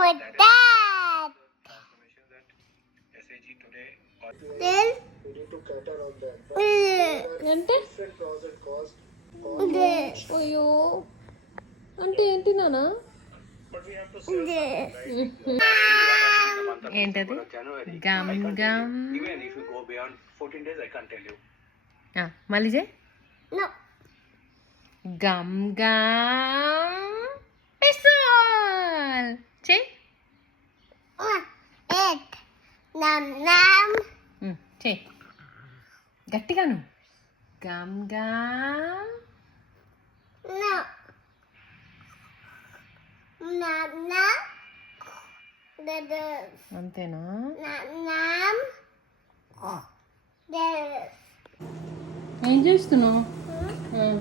Dad. Then. అంటే అయ్యో అంటే ఏంటి నానా ఏంటది గమ్ గమ్ మళ్ళీ చే No. గమ్ గమ్ పిస్తోల్ చే It. Nam nam. చే గట్టిగాను గమ్ గమ్ No. Nam nam. The అంతేనా nam nam. The. ఏం చేస్తున్నావు Hmm?